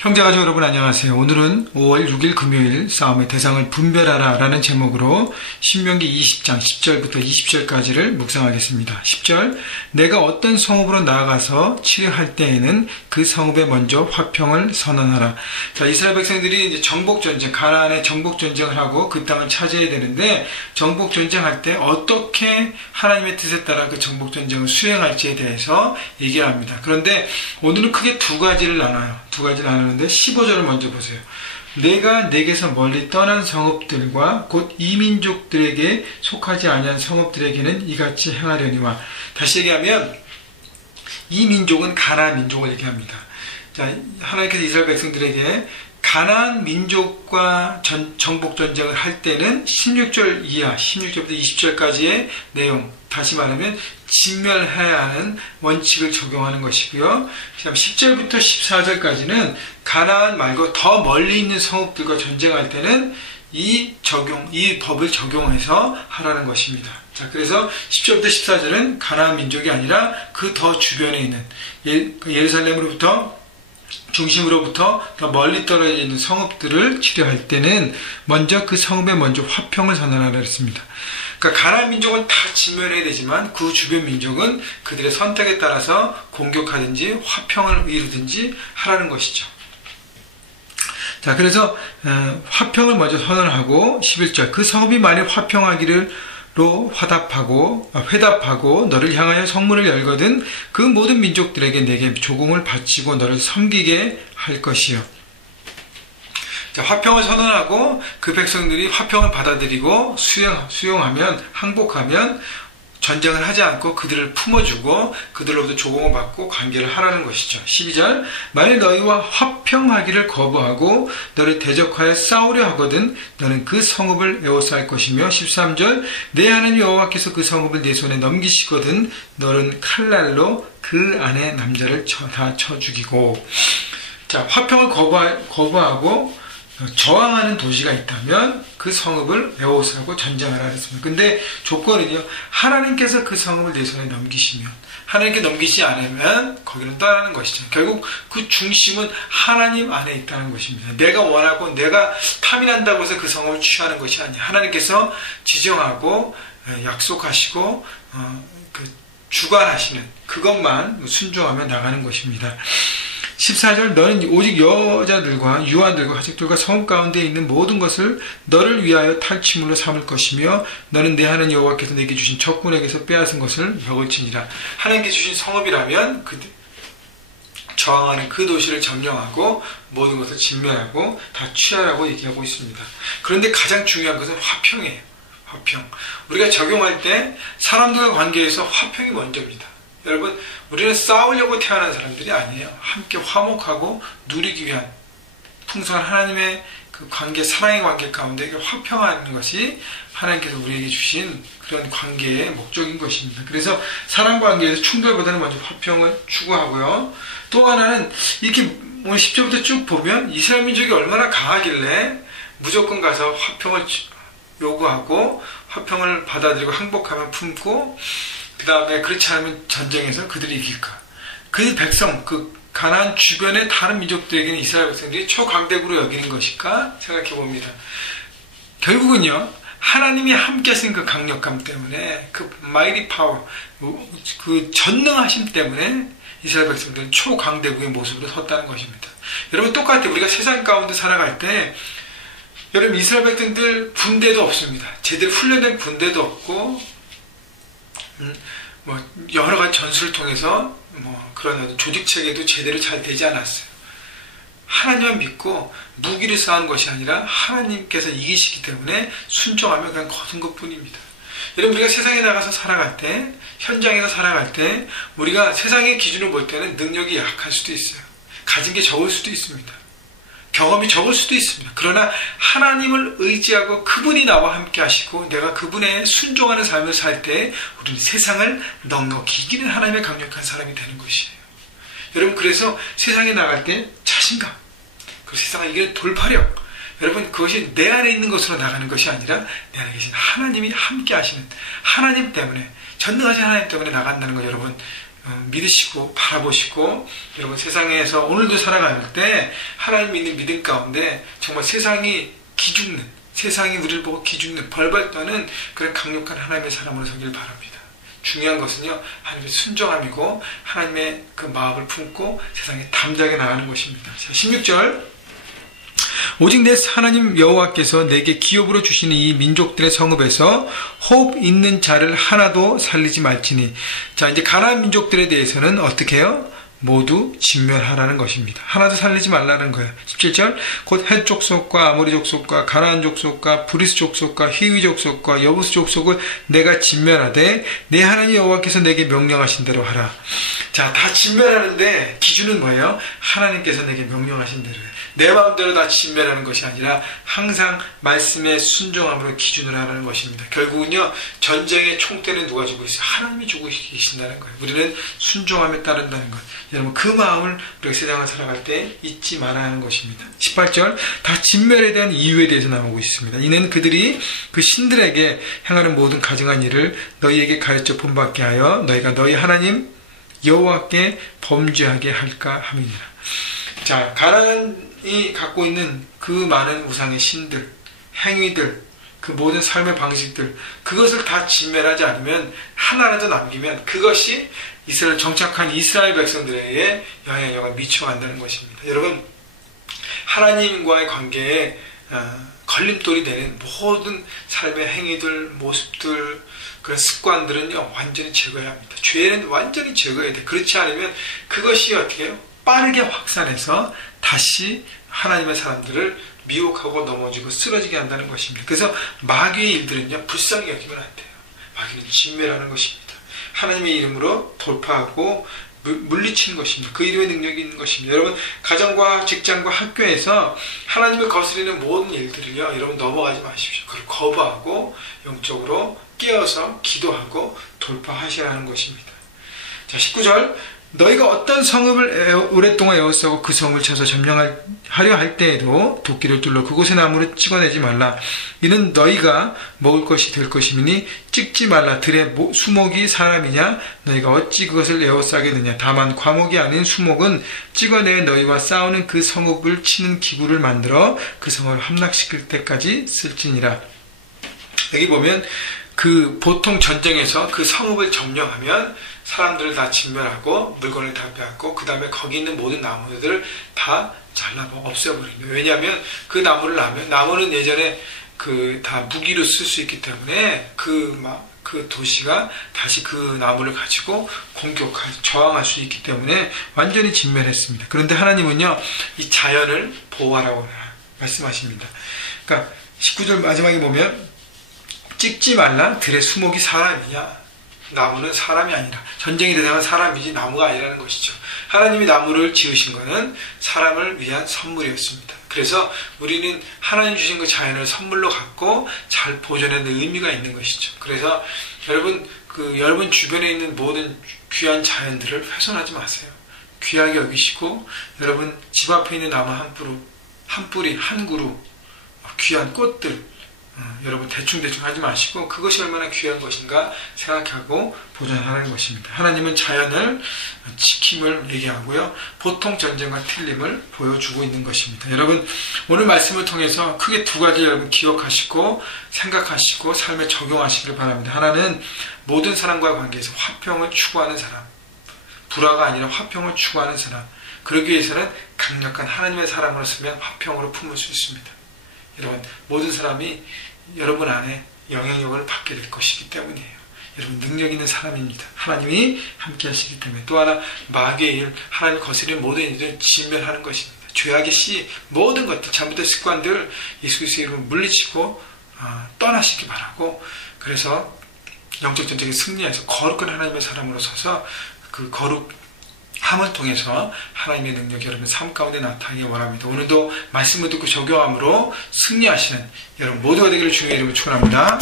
형제가족 여러분 안녕하세요. 오늘은 5월 6일 금요일 싸움의 대상을 분별하라 라는 제목으로 신명기 20장 10절부터 20절까지를 묵상하겠습니다. 10절 내가 어떤 성읍으로 나아가서 치료할 때에는 그 성읍에 먼저 화평을 선언하라. 자, 이스라엘 백성들이 이제 정복전쟁, 가나안의 정복전쟁을 하고 그 땅을 차지해야 되는데 정복전쟁할 때 어떻게 하나님의 뜻에 따라 그 정복전쟁을 수행할지에 대해서 얘기를 합니다. 그런데 오늘은 크게 두 가지를 나눠요. 15절을 먼저 보세요. 내가 내게서 멀리 떠난 성읍들과 곧 이민족들에게 속하지 아니한 성읍들에게는 이같이 행하려니와. 다시 얘기하면 이 민족은 가나안 민족을 얘기합니다. 자, 하나님께서 이스라엘 백성들에게 가나안 민족과 정복전쟁을 할 때는 16절 이하, 16절부터 20절까지의 내용, 다시 말하면 진멸해야 하는 원칙을 적용하는 것이고요. 그다음 10절부터 14절까지는 가나안 말고 더 멀리 있는 성읍들과 전쟁할 때는 이 법을 적용해서 하라는 것입니다. 자, 그래서 10절부터 14절은 가나안 민족이 아니라 그 더 주변에 있는 예루살렘으로부터 중심으로부터 더 멀리 떨어져 있는 성읍들을 치료할 때는 먼저 그 성읍에 먼저 화평을 선언하라 했습니다. 그러니까 가나안 민족은 다 진멸해야 되지만 그 주변 민족은 그들의 선택에 따라서 공격하든지 화평을 이루든지 하라는 것이죠. 자, 그래서 화평을 먼저 선언하고 11절 그 성읍이 만일 화평하기로 회답하고 너를 향하여 성문을 열거든 그 모든 민족들에게 내게 조공을 바치고 너를 섬기게 할 것이요. 자, 화평을 선언하고 그 백성들이 화평을 받아들이고 수용하면 항복하면 전쟁을 하지 않고 그들을 품어주고 그들로부터 조공을 받고 관계를 하라는 것이죠. 12절 만일 너희와 화평하기를 거부하고 너를 대적하여 싸우려 하거든 너는 그 성읍을 에워쌀 것이며 13절 내 하나님 여호와께서 그 성읍을 내 손에 넘기시거든 너는 칼날로 그 안에 남자를 다 쳐 죽이고. 자, 화평을 거부하고 저항하는 도시가 있다면 그 성읍을 에워싸고 전쟁하라 했습니다. 근데 조건은요, 하나님께서 그 성읍을 내 손에 넘기시면, 하나님께 넘기지 않으면 거기는 떠나는 것이죠. 결국 그 중심은 하나님 안에 있다는 것입니다. 내가 원하고 내가 탐이 난다고 해서 그 성읍을 취하는 것이 아니에요. 하나님께서 지정하고 약속하시고 주관하시는 그것만 순종하며 나가는 것입니다. 14절 너는 오직 여자들과 유아들과 가족들과 성읍 가운데 있는 모든 것을 너를 위하여 탈취물로 삼을 것이며 너는 내 하나님 여호와께서 내게 주신 적군에게서 빼앗은 것을 먹을지니라. 하나님께 주신 성읍이라면 저항하는 그 도시를 점령하고 모든 것을 진멸하고 다 취하라고 얘기하고 있습니다. 그런데 가장 중요한 것은 화평이에요. 화평. 우리가 적용할 때 사람들과 관계에서 화평이 먼저입니다. 여러분, 우리는 싸우려고 태어난 사람들이 아니에요. 함께 화목하고 누리기 위한 풍성한 하나님의 그 관계, 사랑의 관계 가운데 화평하는 것이 하나님께서 우리에게 주신 그런 관계의 목적인 것입니다. 그래서 사랑 관계에서 충돌보다는 먼저 화평을 추구하고요. 또 하나는 이렇게 오늘 10절부터 쭉 보면 이스라엘 민족이 얼마나 강하길래 무조건 가서 화평을 요구하고 화평을 받아들이고 항복하면 품고 그 다음에 그렇지 않으면 전쟁에서 그들이 이길까? 그 백성, 그 가나안 주변의 다른 민족들에게는 이스라엘 백성들이 초강대국으로 여기는 것일까? 생각해 봅니다. 결국은요, 하나님이 함께 하신 그 강력함 때문에, 그 mighty power, 그 전능하심 때문에 이스라엘 백성들은 초강대국의 모습으로 섰다는 것입니다. 여러분, 똑같아요. 우리가 세상 가운데 살아갈 때, 여러분, 이스라엘 백성들 군대도 없습니다. 제대로 훈련된 군대도 없고, 여러 가지 전술을 통해서 그런 조직 체계도 제대로 잘 되지 않았어요. 하나님만 믿고 무기를 쌓은 것이 아니라 하나님께서 이기시기 때문에 순종하면 그냥 거둔 것 뿐입니다. 여러분, 우리가 세상에 나가서 살아갈 때, 현장에서 살아갈 때, 우리가 세상의 기준을 볼 때는 능력이 약할 수도 있어요. 가진 게 적을 수도 있습니다. 경험이 적을 수도 있습니다. 그러나 하나님을 의지하고 그분이 나와 함께 하시고 내가 그분의 순종하는 삶을 살 때 우리는 세상을 넉넉히 이기는 하나님의 강력한 사람이 되는 것이에요. 여러분, 그래서 세상에 나갈 때 자신감, 그 세상을 이기는 돌파력, 여러분, 그것이 내 안에 있는 것으로 나가는 것이 아니라 내 안에 계신 하나님이 함께 하시는 하나님 때문에, 전능하신 하나님 때문에 나간다는 걸 여러분 믿으시고 바라보시고 여러분 세상에서 오늘도 살아갈 때 하나님 믿는 믿음 가운데 정말 세상이 기죽는, 세상이 우리를 보고 기죽는, 벌벌 떠는 그런 강력한 하나님의 사람으로 서길 바랍니다. 중요한 것은요, 하나님의 순종함이고 하나님의 그 마음을 품고 세상에 담대하게 나가는 것입니다. 자, 16절, 오직 내 하나님 여호와께서 내게 기업으로 주시는 이 민족들의 성읍에서 호흡 있는 자를 하나도 살리지 말지니. 자, 이제 가나안 민족들에 대해서는 어떻게 해요? 모두 진멸하라는 것입니다. 하나도 살리지 말라는 거예요. 17절, 곧 헷 족속과 아모리 족속과 가나안 족속과 브리스 족속과 히위 족속과 여부스 족속을 내가 진멸하되 내 하나님 여호와께서 내게 명령하신 대로 하라. 자, 다 진멸하는데 기준은 뭐예요? 하나님께서 내게 명령하신 대로예요. 내 마음대로 다 진멸하는 것이 아니라 항상 말씀에 순종함으로 기준을 하라는 것입니다. 결국은요, 전쟁의 총대는 누가 주고 있어요? 하나님이 주고 계신다는 거예요. 우리는 순종함에 따른다는 것. 여러분, 그 마음을 우리가 세상을 살아갈 때 잊지 말아야 하는 것입니다. 18절, 다 진멸에 대한 이유에 대해서 나오고 있습니다. 이는 그들이 그 신들에게 행하는 모든 가증한 일을 너희에게 가르쳐 본받게 하여 너희가 너희 하나님 여호와께 범죄하게 할까 함이니라. 자, 가나안이 갖고 있는 그 많은 우상의 신들, 행위들, 그 모든 삶의 방식들, 그것을 다 진멸하지 않으면, 하나라도 남기면 그것이 이스라엘 정착한 이스라엘 백성들에게 영향력을 미쳐간다는 것입니다. 여러분, 하나님과의 관계에 걸림돌이 되는 모든 삶의 행위들, 모습들, 그런 습관들은요, 완전히 제거해야 합니다. 죄는 완전히 제거해야 돼. 그렇지 않으면 그것이 어떻게 해요? 빠르게 확산해서 다시 하나님의 사람들을 미혹하고 넘어지고 쓰러지게 한다는 것입니다. 그래서 마귀의 일들은요, 불쌍히 여기면 안 돼요. 마귀는 진멸하는 것입니다. 하나님의 이름으로 돌파하고 물리치는 것입니다. 그 이름의 능력이 있는 것입니다. 여러분, 가정과 직장과 학교에서 하나님을 거스르는 모든 일들을요, 여러분 넘어가지 마십시오. 그걸 거부하고 영적으로 깨어서 기도하고 돌파하시라는 것입니다. 자, 19절, 너희가 어떤 성읍을 오랫동안 에워싸고 그 성을 쳐서 점령하려 할 때에도 도끼를 뚫러 그곳의 나무를 찍어내지 말라. 이는 너희가 먹을 것이 될 것이니 찍지 말라. 들의 수목이 사람이냐? 너희가 어찌 그것을 에워싸겠느냐? 다만 과목이 아닌 수목은 찍어내 너희와 싸우는 그 성읍을 치는 기구를 만들어 그 성을 함락시킬 때까지 쓸지니라. 여기 보면 그 보통 전쟁에서 그 성읍을 점령하면 사람들을 다 진멸하고 물건을 다 빼앗고 그 다음에 거기 있는 모든 나무들을 다 잘라버 없애버립니다. 왜냐하면 그 나무를 나무는 예전에 그 다 무기로 쓸 수 있기 때문에 그 도시가 다시 그 나무를 가지고 저항할 수 있기 때문에 완전히 진멸했습니다. 그런데 하나님은요, 이 자연을 보호하라고 말씀하십니다. 그러니까 19절 마지막에 보면 찍지 말라. 들의 수목이 사람이냐? 나무는 사람이 아니라, 전쟁이 대상은 사람이지 나무가 아니라는 것이죠. 하나님이 나무를 지으신 것은 사람을 위한 선물이었습니다. 그래서 우리는 하나님 주신 그 자연을 선물로 갖고 잘 보존하는 의미가 있는 것이죠. 그래서 여러분 주변에 있는 모든 귀한 자연들을 훼손하지 마세요. 귀하게 여기시고, 여러분 집 앞에 있는 나무 한 뿌리, 한 그루, 귀한 꽃들, 여러분 대충 하지 마시고 그것이 얼마나 귀한 것인가 생각하고 보존하는 것입니다. 하나님은 자연을 지킴을 얘기하고요, 보통 전쟁과 틀림을 보여주고 있는 것입니다. 여러분, 오늘 말씀을 통해서 크게 두 가지 여러분 기억하시고 생각하시고 삶에 적용하시길 바랍니다. 하나는 모든 사람과의 관계에서 화평을 추구하는 사람, 불화가 아니라 화평을 추구하는 사람, 그러기 위해서는 강력한 하나님의 사람으로서면 화평으로 품을 수 있습니다. 여러분, 모든 사람이 여러분 안에 영향력을 받게 될 것이기 때문이에요. 여러분, 능력 있는 사람입니다. 하나님이 함께 하시기 때문에. 또 하나, 마귀의 일, 하나님을 거스르는 모든 일을 진멸하는 것입니다. 죄악의 씨, 모든 것들, 잘못된 습관들 예수 그리스도의 이름으로 물리치고 떠나시기 바라고, 그래서 영적 전쟁에 승리해서 거룩한 하나님의 사람으로 서서 그 거룩함을 통해서 하나님의 능력이 여러분 삶 가운데 나타나기 원합니다. 오늘도 말씀을 듣고 적용함으로 승리하시는 여러분 모두가 되기를 주님의 이름으로 축원합니다.